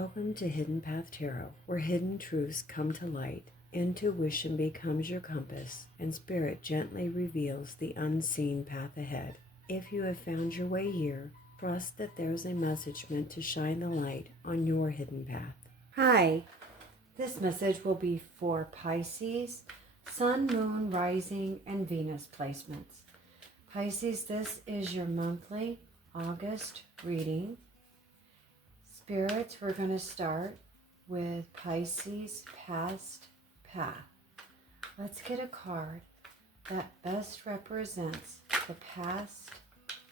Welcome to Hidden Path Tarot, where hidden truths come to light, intuition becomes your compass, and spirit gently reveals the unseen path ahead. If you have found your way here, trust that there's a message meant to shine the light on your hidden path. Hi, this message will be for Pisces, Sun, Moon, Rising, and Venus placements. Pisces, this is your monthly August reading. Spirits, we're going to start with Pisces past path. Let's get a card that best represents the past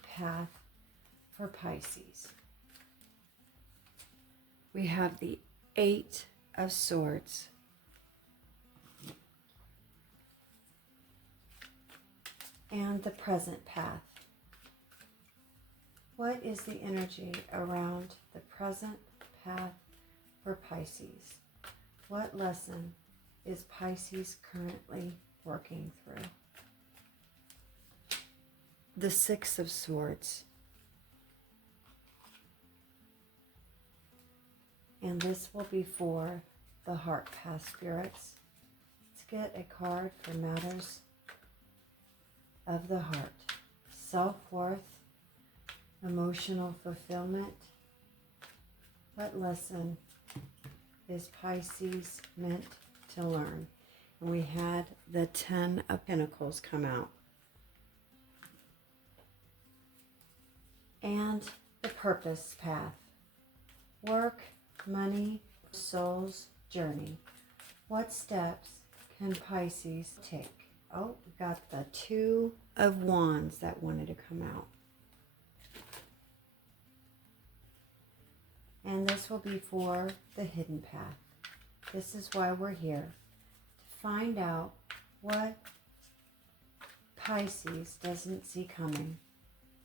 path for Pisces. We have the Eight of Swords. And the present path. What is the energy around the present path for Pisces? What lesson is Pisces currently working through? The Six of Swords. And this will be for the heart path spirits. Let's get a card for matters of the heart. Self-worth, emotional fulfillment. What lesson is Pisces meant to learn? And we had the Ten of Pentacles come out. And the purpose path. Work, money, soul's journey. What steps can Pisces take? Oh, we got the Two of Wands that wanted to come out. And this will be for the hidden path. This is why we're here, to find out what Pisces doesn't see coming.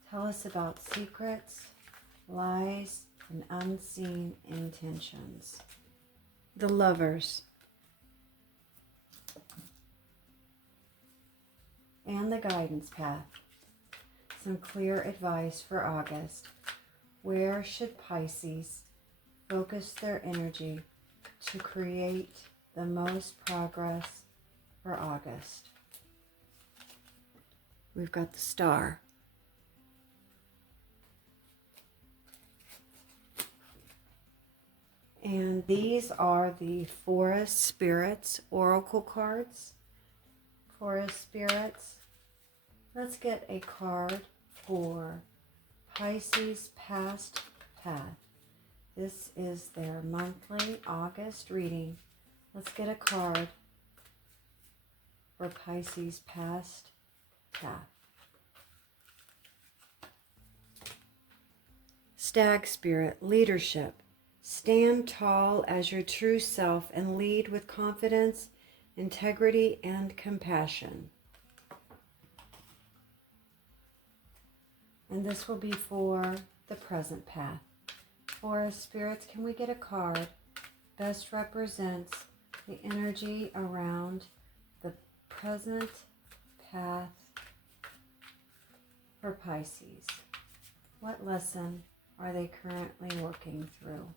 Tell us about secrets, lies, and unseen intentions. The Lovers. And the guidance path. Some clear advice for August. Where should Pisces focus their energy to create the most progress for August? We've got the Star. And these are the Forest Spirits Oracle cards. Forest Spirits. Let's get a card for Pisces past path. This is their monthly August reading. Let's get a card for Pisces past path. Stag Spirit, leadership. Stand tall as your true self and lead with confidence, integrity, and compassion. And this will be for the present path. Forest Spirits, can we get a card best represents the energy around the present path for Pisces? What lesson are they currently working through?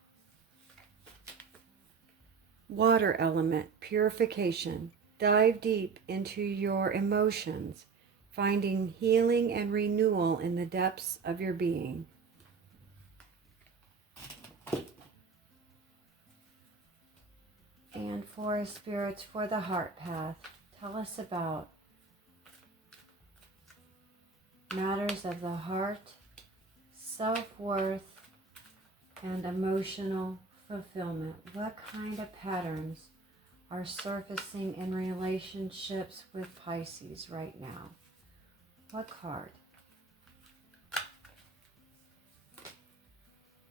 Water element, purification. Dive deep into your emotions, finding healing and renewal in the depths of your being. And Forest Spirits for the heart path. Tell us about matters of the heart, self-worth, and emotional fulfillment. What kind of patterns are surfacing in relationships with Pisces right now? What card?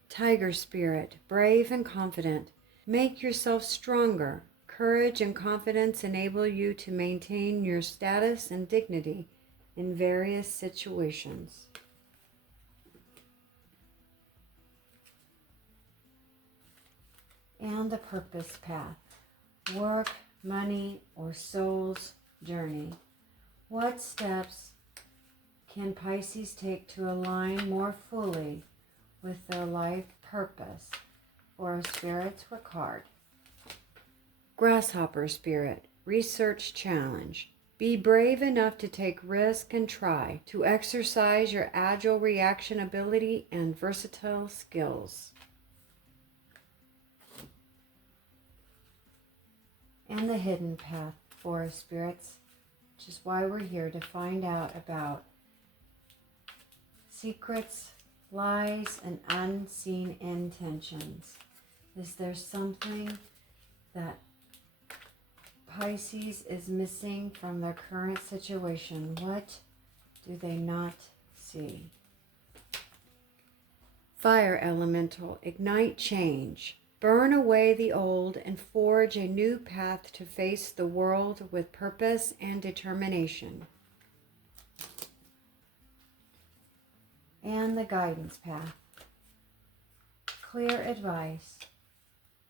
Tiger Spirit, brave and confident. Make yourself stronger. Courage and confidence enable you to maintain your status and dignity in various situations. And the purpose path. Work, money, or soul's journey. What steps can Pisces take to align more fully with their life purpose For spirits, what card? Grasshopper spirit, research challenge. Be brave enough to take risk and try to exercise your agile reaction ability and versatile skills. And the hidden path for spirits, which is why we're here to find out about secrets, lies, and unseen intentions. Is there something that Pisces is missing from their current situation? What do they not see? Fire elemental, ignite change. Burn away the old and forge a new path to face the world with purpose and determination. And the guidance path. Clear advice.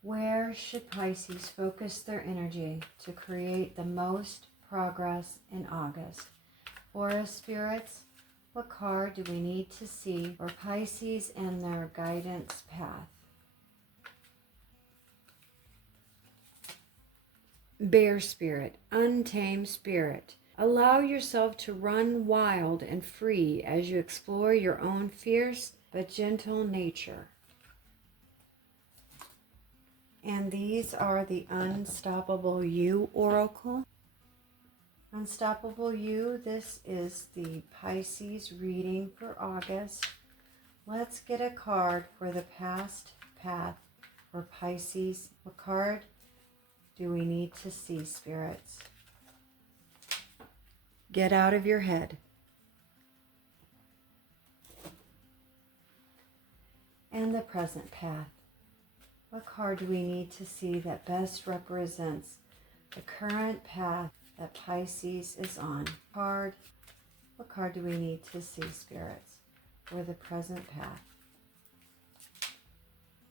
Where should Pisces focus their energy to create the most progress in August? For spirits, what card do we need to see for Pisces and their guidance path? Bear spirit, untamed spirit. Allow yourself to run wild and free as you explore your own fierce but gentle nature. And these are the Unstoppable You Oracle. Unstoppable You, this is the Pisces reading for August. Let's get a card for the past path for Pisces. What card do we need to see, spirits? Get out of your head. And the present path. What card do we need to see that best represents the current path that Pisces is on? What card do we need to see, spirits, for the present path?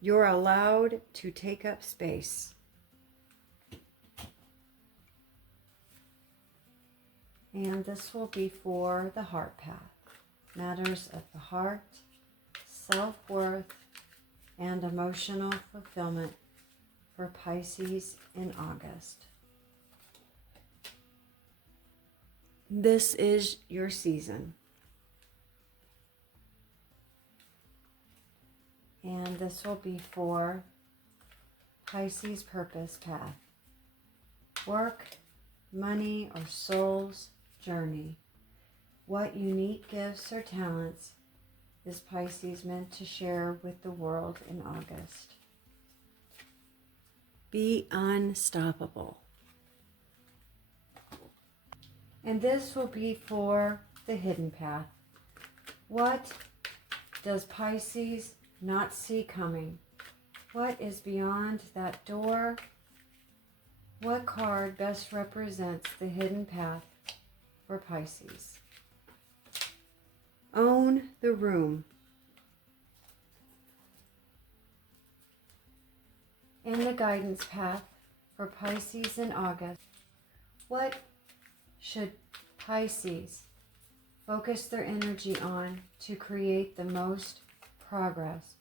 You're allowed to take up space. And this will be for the heart path. Matters of the heart, self-worth, and emotional fulfillment for Pisces in August. This is your season. And this will be for Pisces purpose path. Work, money, or soul's journey. What unique gifts or talents is Pisces meant to share with the world in August? Be unstoppable. And this will be for the hidden path. What does Pisces not see coming? What is beyond that door? What card best represents the hidden path for Pisces? Own the room. And the guidance path for Pisces in August. What should Pisces focus their energy on to create the most progress?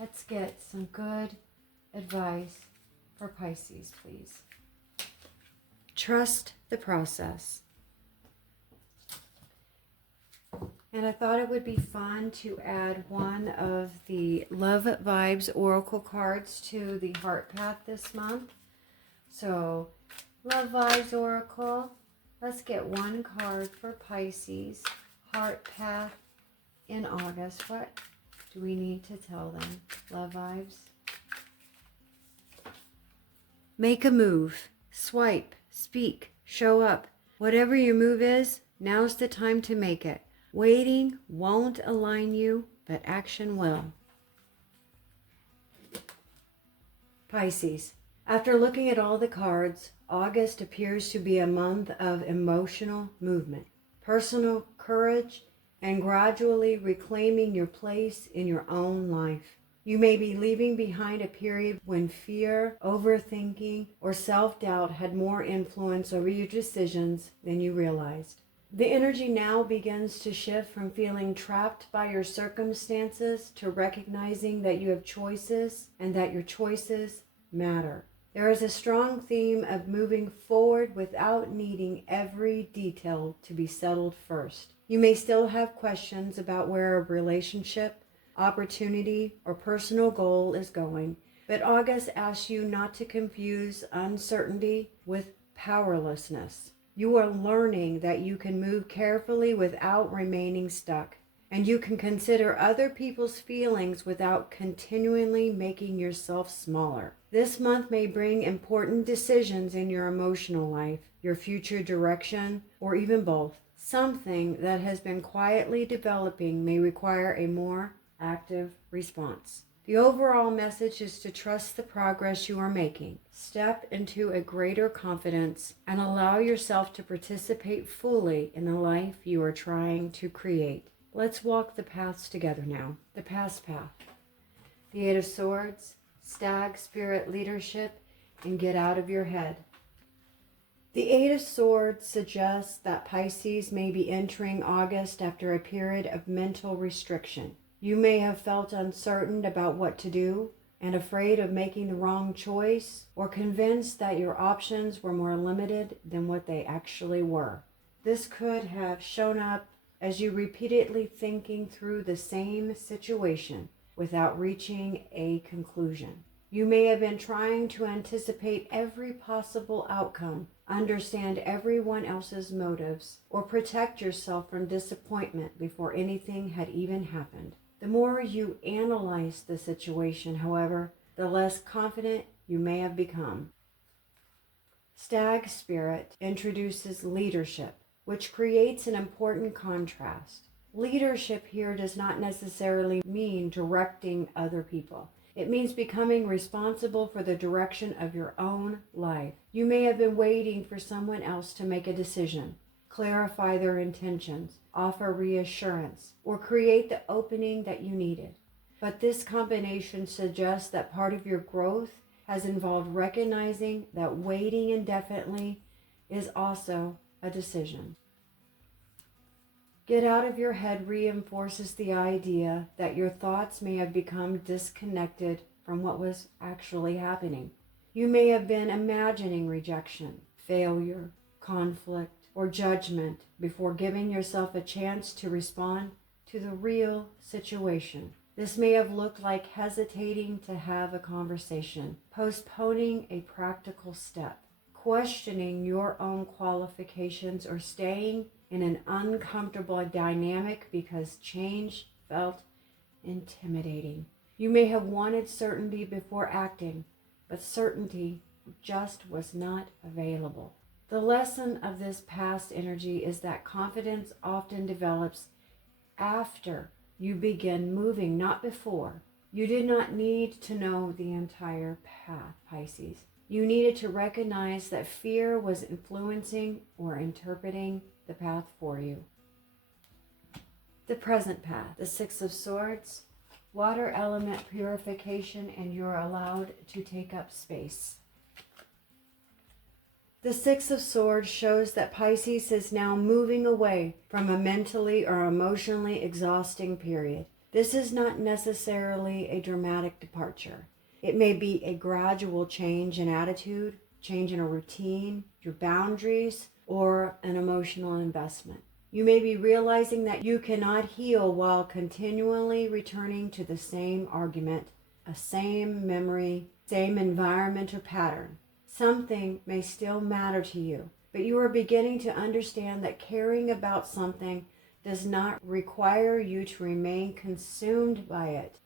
Let's get some good advice for Pisces, please. Trust the process. And I thought it would be fun to add one of the Love Vibes Oracle cards to the Heart Path this month. So, Love Vibes Oracle, let's get one card for Pisces, Heart Path in August. What do we need to tell them? Love Vibes. Make a move. Swipe, speak, show up. Whatever your move is, now's the time to make it. Waiting won't align you, but action will. Pisces. After looking at all the cards, August appears to be a month of emotional movement, personal courage, and gradually reclaiming your place in your own life. You may be leaving behind a period when fear, overthinking, or self-doubt had more influence over your decisions than you realized. The energy now begins to shift from feeling trapped by your circumstances to recognizing that you have choices and that your choices matter. There is a strong theme of moving forward without needing every detail to be settled first. You may still have questions about where a relationship, opportunity, or personal goal is going, but August asks you not to confuse uncertainty with powerlessness. You are learning that you can move carefully without remaining stuck, and you can consider other people's feelings without continually making yourself smaller. This month may bring important decisions in your emotional life, your future direction, or even both. Something that has been quietly developing may require a more active response. The overall message is to trust the progress you are making. Step into a greater confidence and allow yourself to participate fully in the life you are trying to create. Let's walk the paths together now. The past path. The Eight of Swords, Stag, Spirit, Leadership, and get out of your head. The Eight of Swords suggests that Pisces may be entering August after a period of mental restriction. You may have felt uncertain about what to do and afraid of making the wrong choice, or convinced that your options were more limited than what they actually were. This could have shown up as you repeatedly thinking through the same situation without reaching a conclusion. You may have been trying to anticipate every possible outcome, understand everyone else's motives, or protect yourself from disappointment before anything had even happened. The more you analyze the situation, however, the less confident you may have become. Stag Spirit introduces leadership, which creates an important contrast. Leadership here does not necessarily mean directing other people. It means becoming responsible for the direction of your own life. You may have been waiting for someone else to make a decision, clarify their intentions, offer reassurance, or create the opening that you needed. But this combination suggests that part of your growth has involved recognizing that waiting indefinitely is also a decision. Get out of your head reinforces the idea that your thoughts may have become disconnected from what was actually happening. You may have been imagining rejection, failure, conflict, or judgment before giving yourself a chance to respond to the real situation. This may have looked like hesitating to have a conversation, postponing a practical step, questioning your own qualifications, or staying in an uncomfortable dynamic because change felt intimidating. You may have wanted certainty before acting, but certainty just was not available. The lesson of this past energy is that confidence often develops after you begin moving, not before. You did not need to know the entire path, Pisces. You needed to recognize that fear was influencing or interpreting the path for you. The present path, the Six of Swords, water element purification, and you're allowed to take up space. The Six of Swords shows that Pisces is now moving away from a mentally or emotionally exhausting period. This is not necessarily a dramatic departure. It may be a gradual change in attitude, change in a routine, your boundaries, or an emotional investment. You may be realizing that you cannot heal while continually returning to the same argument, a same memory, same environment or pattern. Something may still matter to you, but you are beginning to understand that caring about something does not require you to remain consumed by it.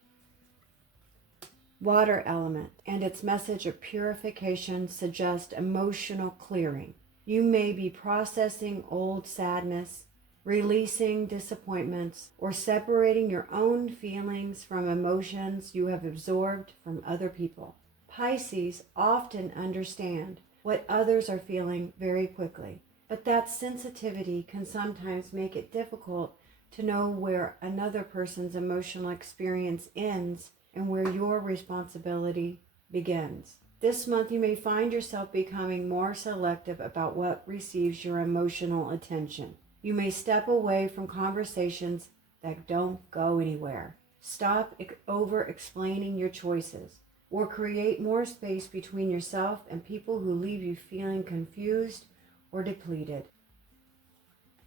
Water element and its message of purification suggest emotional clearing. You may be processing old sadness, releasing disappointments, or separating your own feelings from emotions you have absorbed from other people. Pisces often understand what others are feeling very quickly, but that sensitivity can sometimes make it difficult to know where another person's emotional experience ends and where your responsibility begins. This month you may find yourself becoming more selective about what receives your emotional attention. You may step away from conversations that don't go anywhere. Stop over-explaining your choices, or create more space between yourself and people who leave you feeling confused or depleted.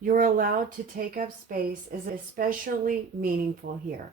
You're allowed to take up space is especially meaningful here.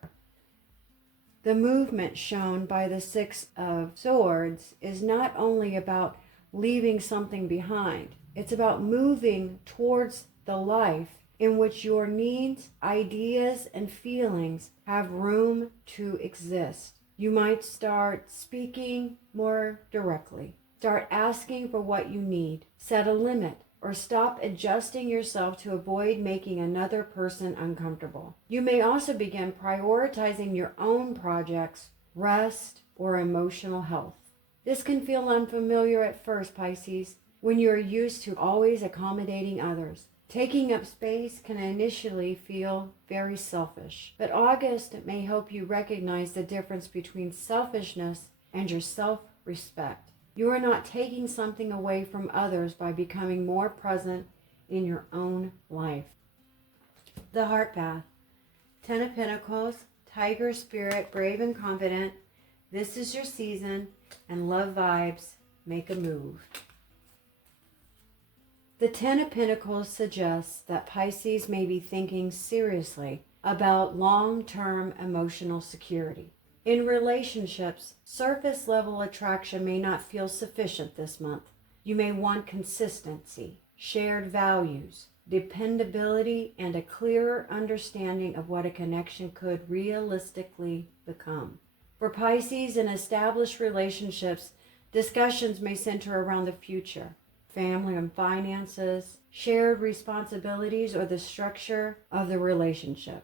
The movement shown by the Six of Swords is not only about leaving something behind, it's about moving towards the life in which your needs, ideas, and feelings have room to exist. You might start speaking more directly. Start asking for what you need. Set a limit, or stop adjusting yourself to avoid making another person uncomfortable. You may also begin prioritizing your own projects, rest, or emotional health. This can feel unfamiliar at first, Pisces, when you're used to always accommodating others. Taking up space can initially feel very selfish, but August may help you recognize the difference between selfishness and your self-respect. You are not taking something away from others by becoming more present in your own life. The Heart Path. Ten of Pentacles, Tiger Spirit, brave and confident. This is your season, and love vibes. Make a move. The Ten of Pentacles suggests that Pisces may be thinking seriously about long-term emotional security. In relationships, surface-level attraction may not feel sufficient this month. You may want consistency, shared values, dependability, and a clearer understanding of what a connection could realistically become. For Pisces in established relationships, discussions may center around the future, family and finances, shared responsibilities, or the structure of the relationship.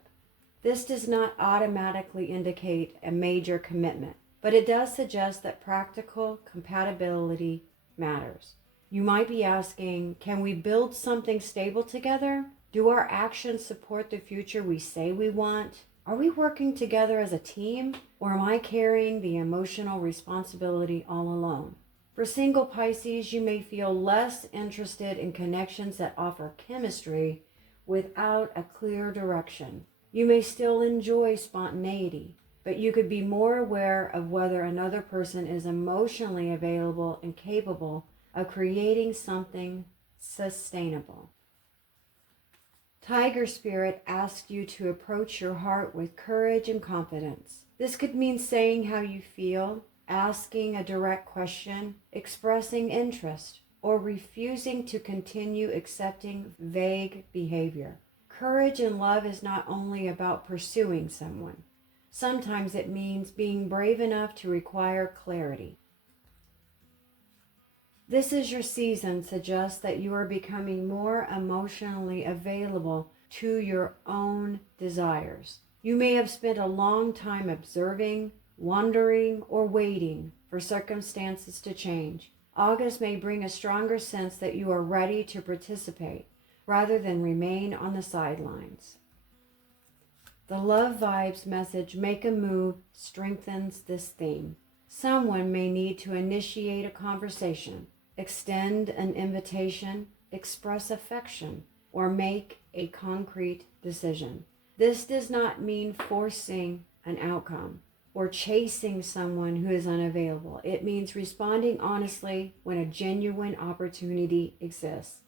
This does not automatically indicate a major commitment, but it does suggest that practical compatibility matters. You might be asking, can we build something stable together? Do our actions support the future we say we want? Are we working together as a team, or am I carrying the emotional responsibility all alone? For single Pisces, you may feel less interested in connections that offer chemistry without a clear direction. You may still enjoy spontaneity, but you could be more aware of whether another person is emotionally available and capable of creating something sustainable. Tiger Spirit asks you to approach your heart with courage and confidence. This could mean saying how you feel, asking a direct question, expressing interest, or refusing to continue accepting vague behavior. Courage in love is not only about pursuing someone. Sometimes it means being brave enough to require clarity. This is your season suggests that you are becoming more emotionally available to your own desires. You may have spent a long time observing, wondering, or waiting for circumstances to change. August may bring a stronger sense that you are ready to participate rather than remain on the sidelines. The Love Vibes message, make a move, strengthens this theme. Someone may need to initiate a conversation, extend an invitation, express affection, or make a concrete decision. This does not mean forcing an outcome or chasing someone who is unavailable. It means responding honestly when a genuine opportunity exists.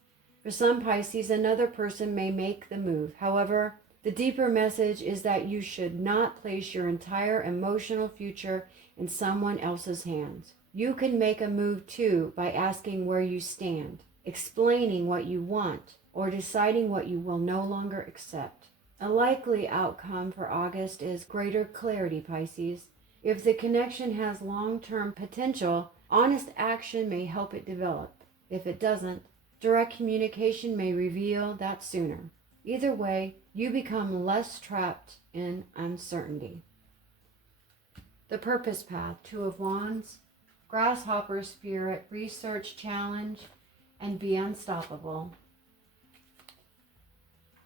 For some Pisces, another person may make the move. However, the deeper message is that you should not place your entire emotional future in someone else's hands. You can make a move too by asking where you stand, explaining what you want, or deciding what you will no longer accept. A likely outcome for August is greater clarity, Pisces. If the connection has long-term potential, honest action may help it develop. If it doesn't, direct communication may reveal that sooner. Either way, you become less trapped in uncertainty. The Purpose Path, Two of Wands, Grasshopper Spirit, research, challenge, and be unstoppable.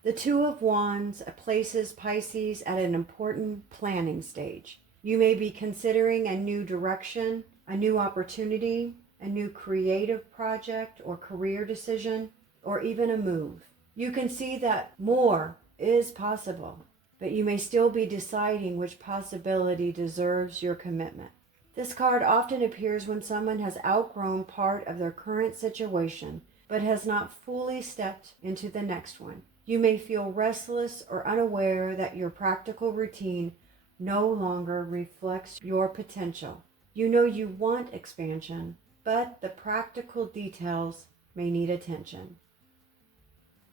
The Two of Wands places Pisces at an important planning stage. You may be considering a new direction, a new opportunity, a new creative project or career decision, or even a move. You can see that more is possible, but you may still be deciding which possibility deserves your commitment. This card often appears when someone has outgrown part of their current situation, but has not fully stepped into the next one. You may feel restless or unaware that your practical routine no longer reflects your potential. You know you want expansion, but the practical details may need attention.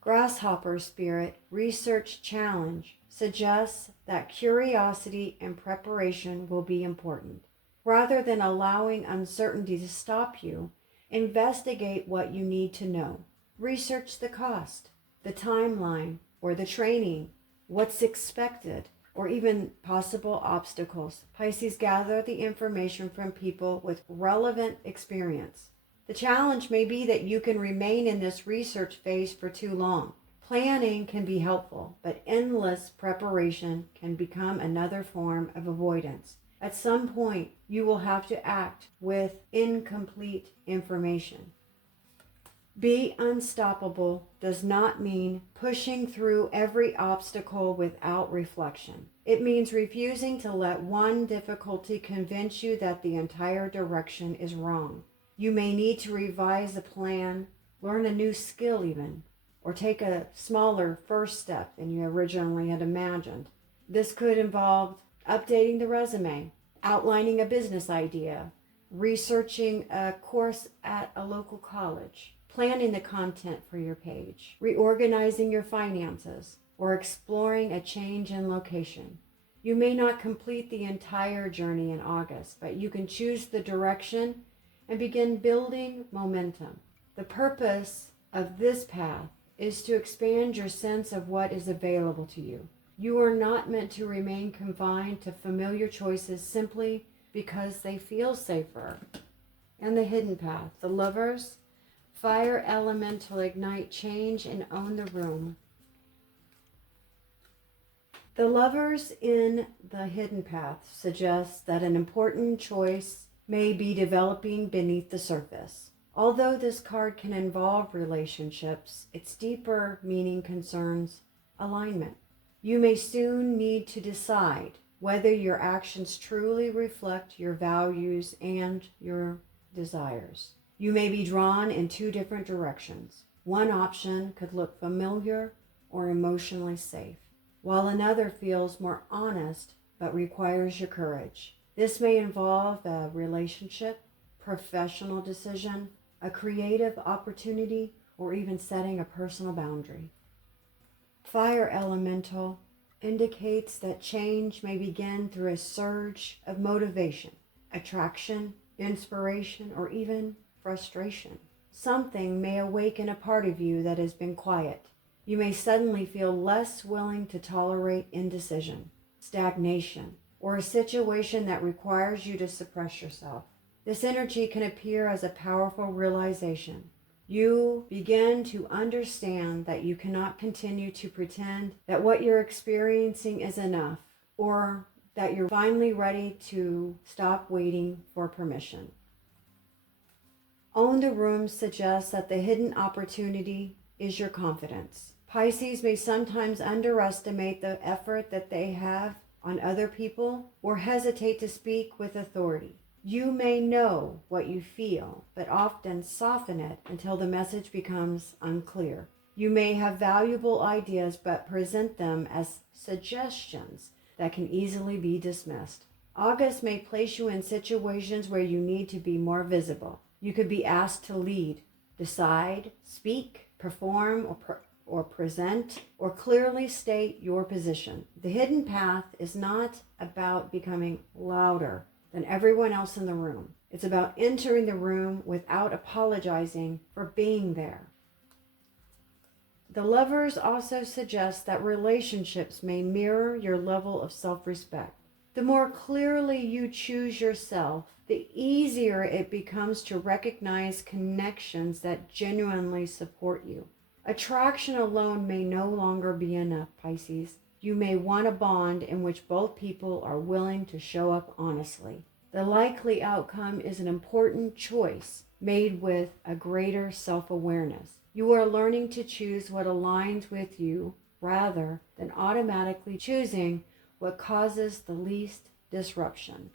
Grasshopper Spirit Research Challenge suggests that curiosity and preparation will be important. Rather than allowing uncertainty to stop you, investigate what you need to know. Research the cost, the timeline, or the training, what's expected, or even possible obstacles. Pisces, gather the information from people with relevant experience. The challenge may be that you can remain in this research phase for too long. Planning can be helpful, but endless preparation can become another form of avoidance. At some point, you will have to act with incomplete information. Be unstoppable does not mean pushing through every obstacle without reflection. It means refusing to let one difficulty convince you that the entire direction is wrong. You may need to revise a plan, learn a new skill even, or take a smaller first step than you originally had imagined. This could involve updating the resume, outlining a business idea, researching a course at a local college, planning the content for your page, reorganizing your finances, or exploring a change in location. You may not complete the entire journey in August, but you can choose the direction and begin building momentum. The purpose of this path is to expand your sense of what is available to you. You are not meant to remain confined to familiar choices simply because they feel safer. And the hidden path, the Lovers, fire elemental, ignite change and own the room. The Lovers in the hidden path suggests that an important choice may be developing beneath the surface. Although this card can involve relationships, its deeper meaning concerns alignment. You may soon need to decide whether your actions truly reflect your values and your desires. You may be drawn in two different directions. One option could look familiar or emotionally safe, while another feels more honest but requires your courage. This may involve a relationship, professional decision, a creative opportunity, or even setting a personal boundary. Fire elemental indicates that change may begin through a surge of motivation, attraction, inspiration, or even frustration. Something may awaken a part of you that has been quiet. You may suddenly feel less willing to tolerate indecision, stagnation, or a situation that requires you to suppress yourself. This energy can appear as a powerful realization. You begin to understand that you cannot continue to pretend that what you're experiencing is enough, or that you're finally ready to stop waiting for permission. Own the Room suggests that the hidden opportunity is your confidence. Pisces may sometimes underestimate the effort that they have on other people or hesitate to speak with authority. You may know what you feel, but often soften it until the message becomes unclear. You may have valuable ideas, but present them as suggestions that can easily be dismissed. August may place you in situations where you need to be more visible. You could be asked to lead, decide, speak, perform, or present, or clearly state your position. The hidden path is not about becoming louder than everyone else in the room. It's about entering the room without apologizing for being there. The Lovers also suggest that relationships may mirror your level of self-respect. The more clearly you choose yourself, the easier it becomes to recognize connections that genuinely support you. Attraction alone may no longer be enough, Pisces. You may want a bond in which both people are willing to show up honestly. The likely outcome is an important choice, made with a greater self-awareness. You are learning to choose what aligns with you rather than automatically choosing what causes the least disruption.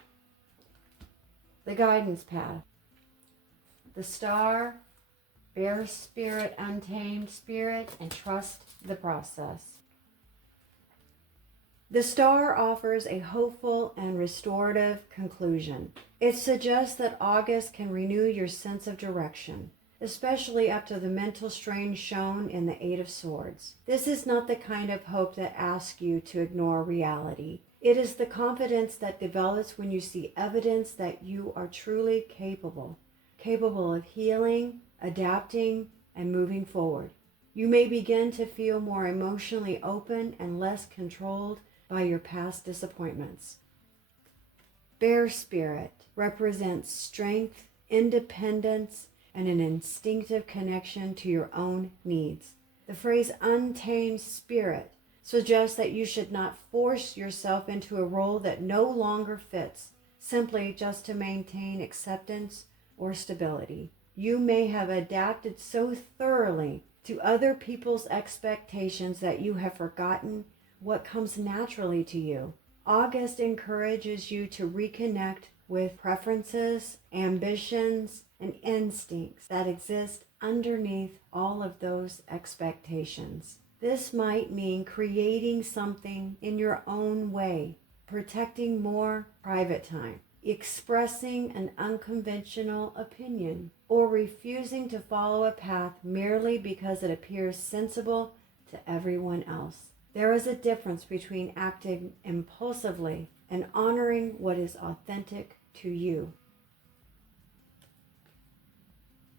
The guidance path. The star, bear spirit, untamed spirit, and trust the process. The star offers a hopeful and restorative conclusion. It suggests that August can renew your sense of direction, especially after the mental strain shown in the Eight of Swords. This is not the kind of hope that asks you to ignore reality. It is the confidence that develops when you see evidence that you are truly capable of healing, adapting, and moving forward. You may begin to feel more emotionally open and less controlled by your past disappointments. Bear spirit represents strength, independence, and an instinctive connection to your own needs. The phrase untamed spirit suggests that you should not force yourself into a role that no longer fits, simply just to maintain acceptance or stability. You may have adapted so thoroughly to other people's expectations that you have forgotten what comes naturally to you. August encourages you to reconnect with preferences, ambitions, and instincts that exist underneath all of those expectations. This might mean creating something in your own way, protecting more private time, expressing an unconventional opinion, or refusing to follow a path merely because it appears sensible to everyone else. There is a difference between acting impulsively and honoring what is authentic to you.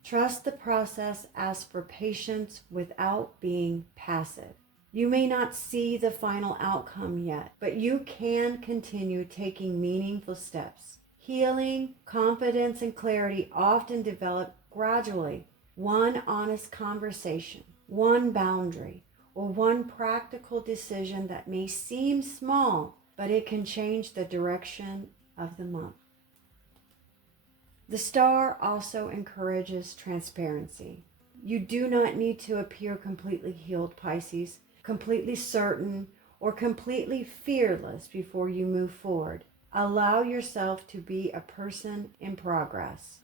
Trust the process. Ask for patience without being passive. You may not see the final outcome yet, but you can continue taking meaningful steps. Healing, confidence, and clarity often develop gradually. One honest conversation, one boundary, or one practical decision that may seem small, but it can change the direction of the month. The star also encourages transparency. You do not need to appear completely healed, Pisces, completely certain, or completely fearless before you move forward. Allow yourself to be a person in progress.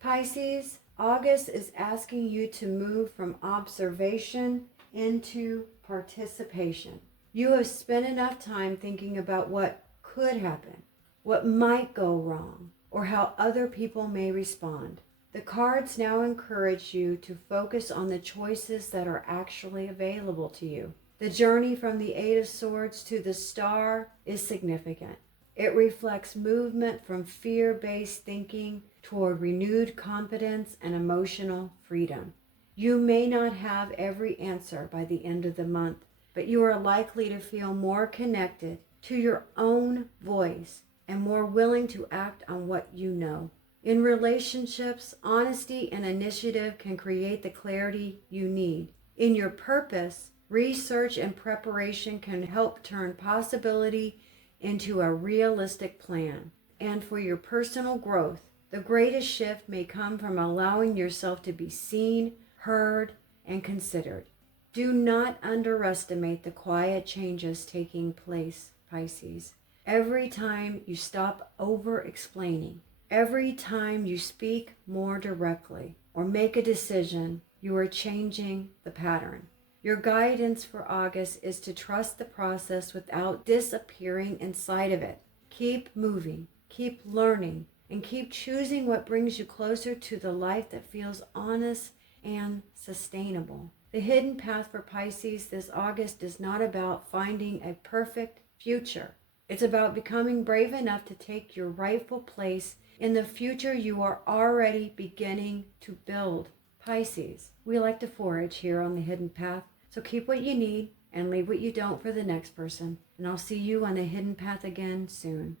Pisces, August is asking you to move from observation into participation. You have spent enough time thinking about what could happen, what might go wrong, or how other people may respond. The cards now encourage you to focus on the choices that are actually available to you. The journey from the Eight of Swords to the Star is significant. It reflects movement from fear-based thinking toward renewed confidence and emotional freedom. You may not have every answer by the end of the month, but you are likely to feel more connected to your own voice and more willing to act on what you know. In relationships, honesty and initiative can create the clarity you need. In your purpose, research and preparation can help turn possibility into a realistic plan. And for your personal growth, the greatest shift may come from allowing yourself to be seen, heard, and considered. Do not underestimate the quiet changes taking place, Pisces. Every time you stop over-explaining, every time you speak more directly or make a decision, you are changing the pattern. Your guidance for August is to trust the process without disappearing inside of it. Keep moving, keep learning, and keep choosing what brings you closer to the life that feels honest and sustainable. The hidden path for Pisces this August is not about finding a perfect future. It's about becoming brave enough to take your rightful place in the future you are already beginning to build. Pisces, we like to forage here on the hidden path, so keep what you need and leave what you don't for the next person. And I'll see you on the hidden path again soon.